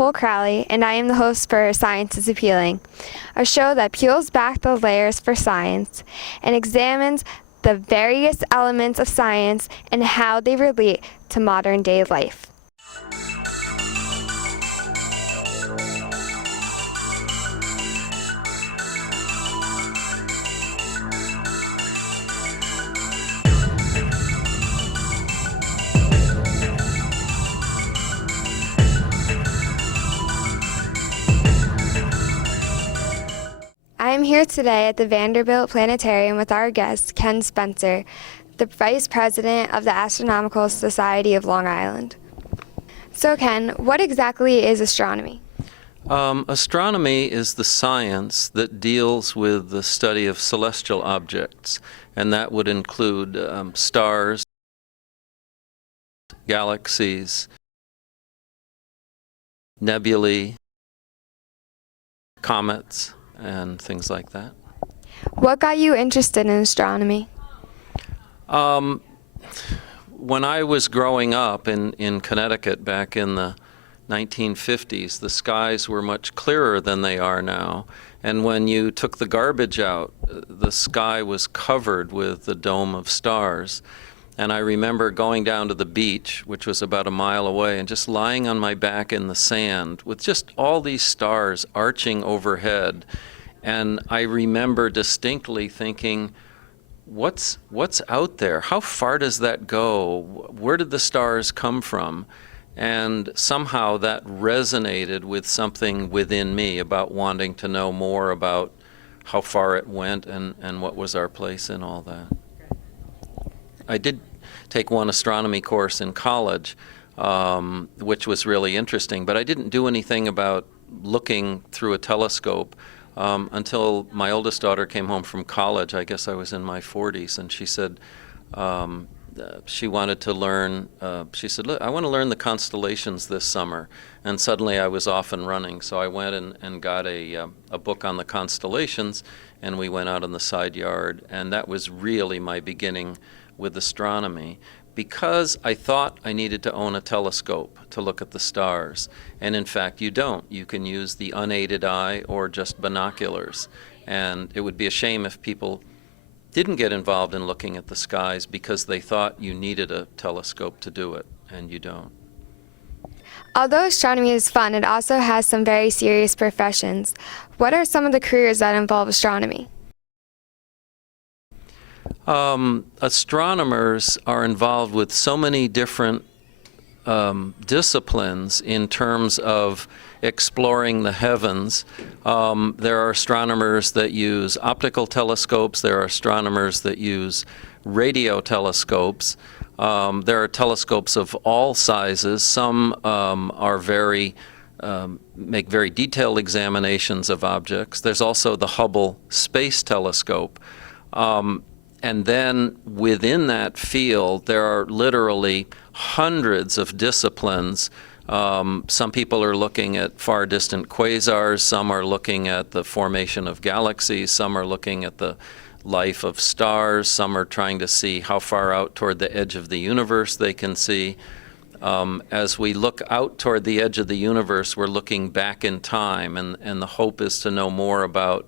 Nicole Crowley, and I am the host for Science is Appealing, a show that peels back the layers for science and examines the various elements of science and how they relate to modern-day life. I am here today at the Vanderbilt Planetarium with our guest, Ken Spencer, the Vice President of the Astronomical Society of Long Island. So Ken, what exactly is astronomy? Astronomy is the science that deals with the study of celestial objects, and that would include stars, galaxies, nebulae, comets, and things like that. What got you interested in astronomy? When I was growing up in Connecticut back in the 1950s, the skies were much clearer than they are now. And when you took the garbage out, the sky was covered with the dome of stars. And I remember going down to the beach, which was about a mile away, and just lying on my back in the sand with just all these stars arching overhead. And I remember distinctly thinking, what's out there? How far does that go? Where did the stars come from? And somehow that resonated with something within me about wanting to know more about how far it went and what was our place in all that. I did take one astronomy course in college, which was really interesting, but I didn't do anything about looking through a telescope until my oldest daughter came home from college. I guess I was in my 40s, and she said she wanted to learn, she said, look, I want to learn the constellations this summer. And suddenly I was off and running, so I went and got a book on the constellations, and we went out in the side yard, and that was really my beginning with astronomy, because I thought I needed to own a telescope to look at the stars. And in fact, you don't. You can use the unaided eye or just binoculars. And it would be a shame if people didn't get involved in looking at the skies because they thought you needed a telescope to do it, and you don't. Although astronomy is fun, it also has some very serious professions. What are some of the careers that involve astronomy? Astronomers are involved with so many different disciplines in terms of exploring the heavens. There are astronomers that use optical telescopes. There are astronomers that use radio telescopes. There are telescopes of all sizes. Some are make very detailed examinations of objects. There's also the Hubble Space Telescope. And then within that field, there are literally hundreds of disciplines. Some people are looking at far distant quasars, some are looking at the formation of galaxies, some are looking at the life of stars, some are trying to see how far out toward the edge of the universe they can see. As we look out toward the edge of the universe, we're looking back in time, and the hope is to know more about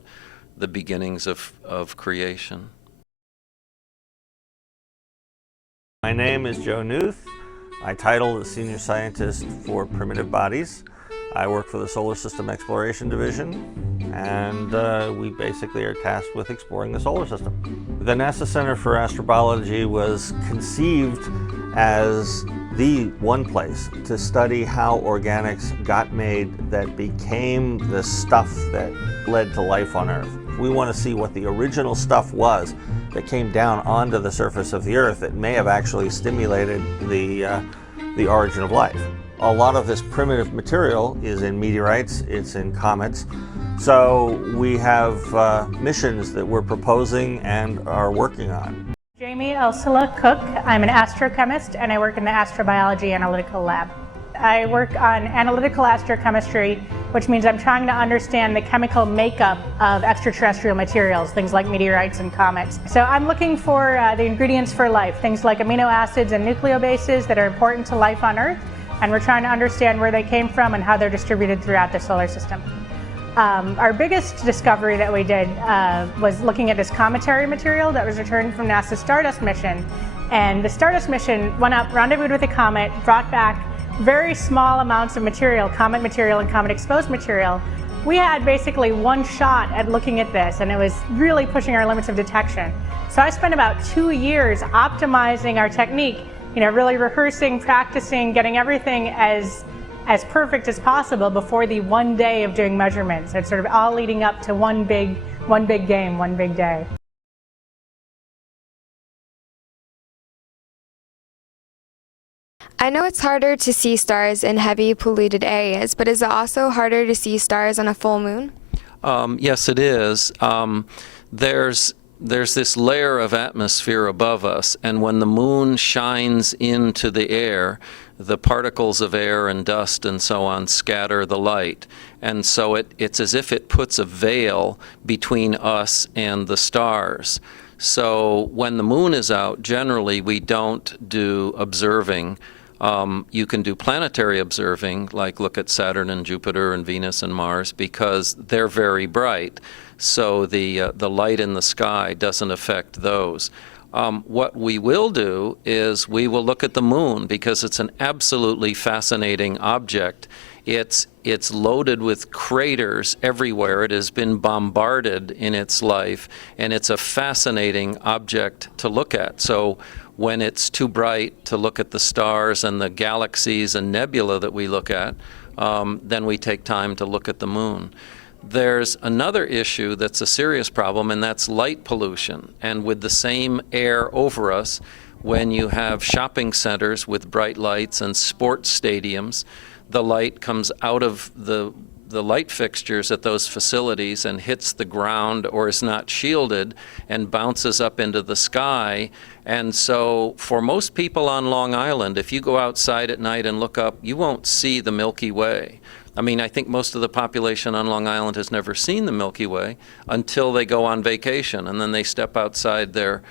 the beginnings of creation. My name is Joe Newth. My title is Senior Scientist for Primitive Bodies. I work for the Solar System Exploration Division, and we basically are tasked with exploring the solar system. The NASA Center for Astrobiology was conceived as the one place to study how organics got made that became the stuff that led to life on Earth. We want to see what the original stuff was that came down onto the surface of the Earth that may have actually stimulated the origin of life. A lot of this primitive material is in meteorites, it's in comets. So we have missions that we're proposing and are working on. Jamie Ursula Cook. I'm an astrochemist and I work in the Astrobiology Analytical Lab. I work on analytical astrochemistry, which means I'm trying to understand the chemical makeup of extraterrestrial materials, things like meteorites and comets. So I'm looking for the ingredients for life, things like amino acids and nucleobases that are important to life on Earth, and we're trying to understand where they came from and how they're distributed throughout the solar system. Our biggest discovery that we did was looking at this cometary material that was returned from NASA's Stardust mission. And the Stardust mission went up, rendezvoused with a comet, brought back very small amounts of material, comet material and comet exposed material. We had basically one shot at looking at this, and it was really pushing our limits of detection. So I spent about 2 years optimizing our technique, really rehearsing, practicing, getting everything as perfect as possible before the one day of doing measurements. It's sort of all leading up to one big game, one big day. I know it's harder to see stars in heavy polluted areas, but is it also harder to see stars on a full moon? Yes, it is. There's this layer of atmosphere above us, and when the moon shines into the air, the particles of air and dust and so on scatter the light. And so it's as if it puts a veil between us and the stars. So when the moon is out, generally we don't do observing. You can do planetary observing, like look at Saturn and Jupiter and Venus and Mars, because they're very bright. So the light in the sky doesn't affect those. What we will do is we will look at the moon, because it's an absolutely fascinating object. It's loaded with craters everywhere. It has been bombarded in its life, and it's a fascinating object to look at. So when it's too bright to look at the stars and the galaxies and nebula that we look at, then we take time to look at the moon. There's another issue that's a serious problem, and that's light pollution. And with the same air over us, when you have shopping centers with bright lights and sports stadiums, the light comes out of the light fixtures at those facilities and hits the ground or is not shielded and bounces up into the sky. And so for most people on Long Island, if you go outside at night and look up, you won't see the Milky Way. I mean, I think most of the population on Long Island has never seen the Milky Way until they go on vacation, and then they step outside their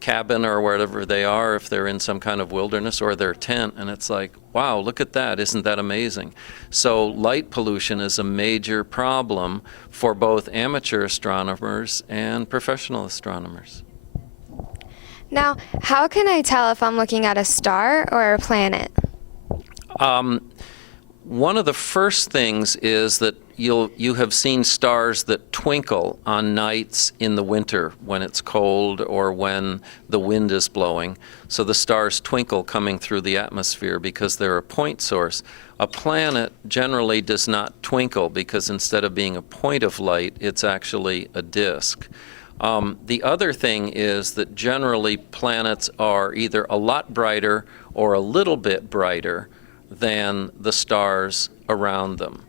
cabin or wherever they are, if they're in some kind of wilderness, or their tent, and it's like, wow, look at that, isn't that amazing? So light pollution is a major problem for both amateur astronomers and professional astronomers. Now, how can I tell if I'm looking at a star or a planet? One of the first things is that you have seen stars that twinkle on nights in the winter when it's cold or when the wind is blowing. So the stars twinkle coming through the atmosphere because they're a point source. A planet generally does not twinkle because instead of being a point of light, it's actually a disk. The other thing is that generally planets are either a lot brighter or a little bit brighter than the stars around them.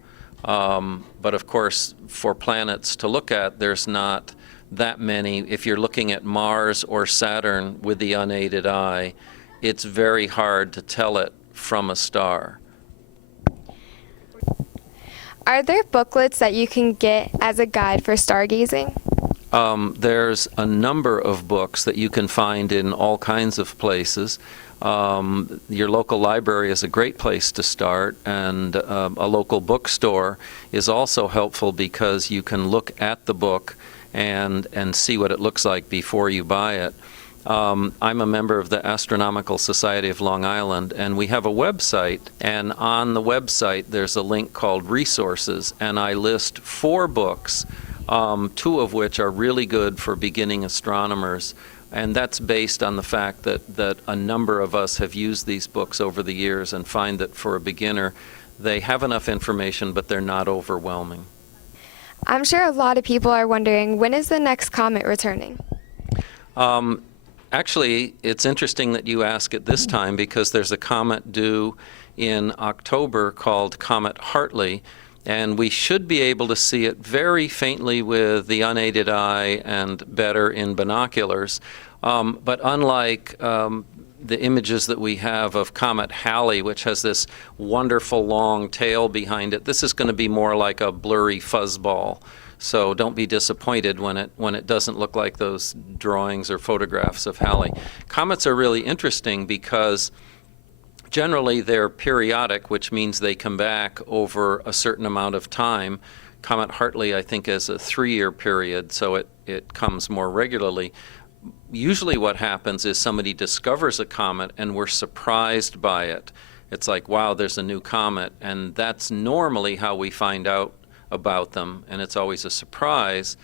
But of course, for planets to look at, there's not that many. If you're looking at Mars or Saturn with the unaided eye, it's very hard to tell it from a star. Are there booklets that you can get as a guide for stargazing? There's a number of books that you can find in all kinds of places. Your local library is a great place to start, and a local bookstore is also helpful because you can look at the book and see what it looks like before you buy it. I'm a member of the Astronomical Society of Long Island, and we have a website, and on the website there's a link called Resources, and I list 4 books, 2 of which are really good for beginning astronomers. And that's based on the fact that a number of us have used these books over the years and find that for a beginner, they have enough information, but they're not overwhelming. I'm sure a lot of people are wondering, when is the next comet returning? Actually, it's interesting that you ask at this time because there's a comet due in October called Comet Hartley, and we should be able to see it very faintly with the unaided eye and better in binoculars. But unlike the images that we have of Comet Halley, which has this wonderful long tail behind it, this is going to be more like a blurry fuzzball. So don't be disappointed when it doesn't look like those drawings or photographs of Halley. Comets are really interesting because Generally, they're periodic, which means they come back over a certain amount of time. Comet Hartley, I think, is a 3-year period, so it comes more regularly. Usually what happens is somebody discovers a comet and we're surprised by it. It's like, wow, there's a new comet, and that's normally how we find out about them, and it's always a surprise.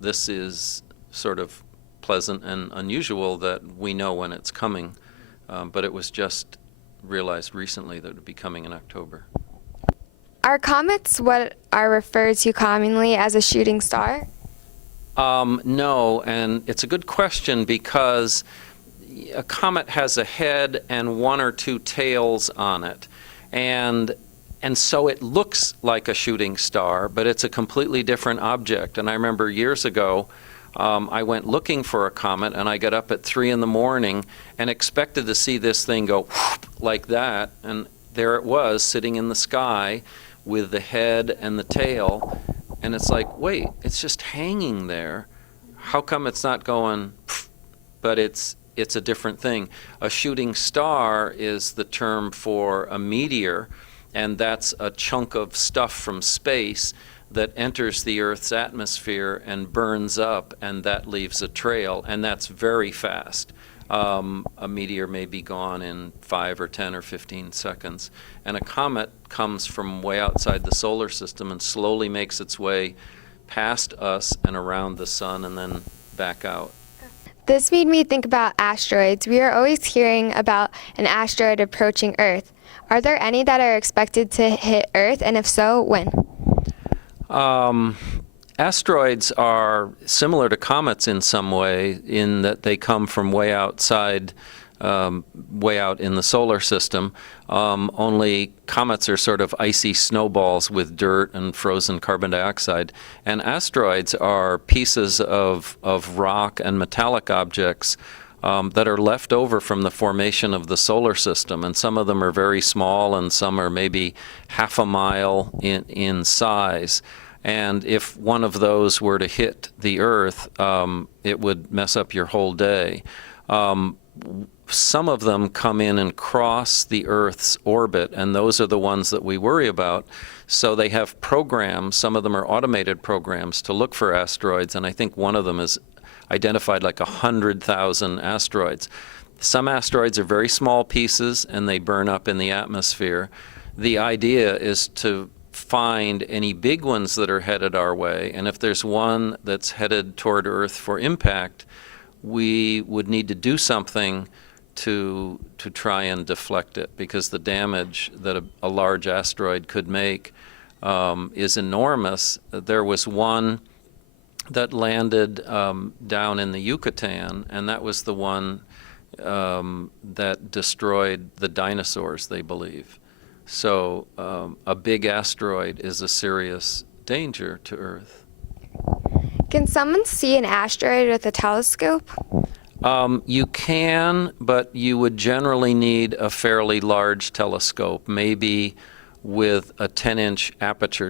This is sort of pleasant and unusual that we know when it's coming, but it was just realized recently that it would be coming in October. Are comets what are referred to commonly as a shooting star? No, and it's a good question because a comet has a head and 1 or 2 tails on it, and so it looks like a shooting star, but it's a completely different object. And I remember years ago, I went looking for a comet, and I got up at 3 in the morning and expected to see this thing go whoop, like that, and there it was sitting in the sky with the head and the tail, and it's like, wait, it's just hanging there. How come it's not going, but it's a different thing. A shooting star is the term for a meteor, and that's a chunk of stuff from space that enters the Earth's atmosphere and burns up, and that leaves a trail, and that's very fast. A meteor may be gone in 5 or 10 or 15 seconds. And a comet comes from way outside the solar system and slowly makes its way past us and around the sun and then back out. This made me think about asteroids. We are always hearing about an asteroid approaching Earth. Are there any that are expected to hit Earth, and if so, when? Asteroids are similar to comets in some way, in that they come from way outside, way out in the solar system. Only comets are sort of icy snowballs with dirt and frozen carbon dioxide. And asteroids are pieces of rock and metallic objects that are left over from the formation of the solar system. And some of them are very small, and some are maybe half a mile in size. And if one of those were to hit the Earth, it would mess up your whole day. Some of them come in and cross the Earth's orbit, and those are the ones that we worry about. So they have programs, some of them are automated programs, to look for asteroids, and I think one of them is identified like 100,000 asteroids. Some asteroids are very small pieces, and they burn up in the atmosphere. The idea is to find any big ones that are headed our way, and if there's one that's headed toward Earth for impact, we would need to do something to try and deflect it, because the damage that a large asteroid could make is enormous. There was one that landed down in the Yucatan, and that was the one that destroyed the dinosaurs, they believe. So a big asteroid is a serious danger to Earth. Can someone see an asteroid with a telescope? You can, but you would generally need a fairly large telescope, maybe with a 10-inch aperture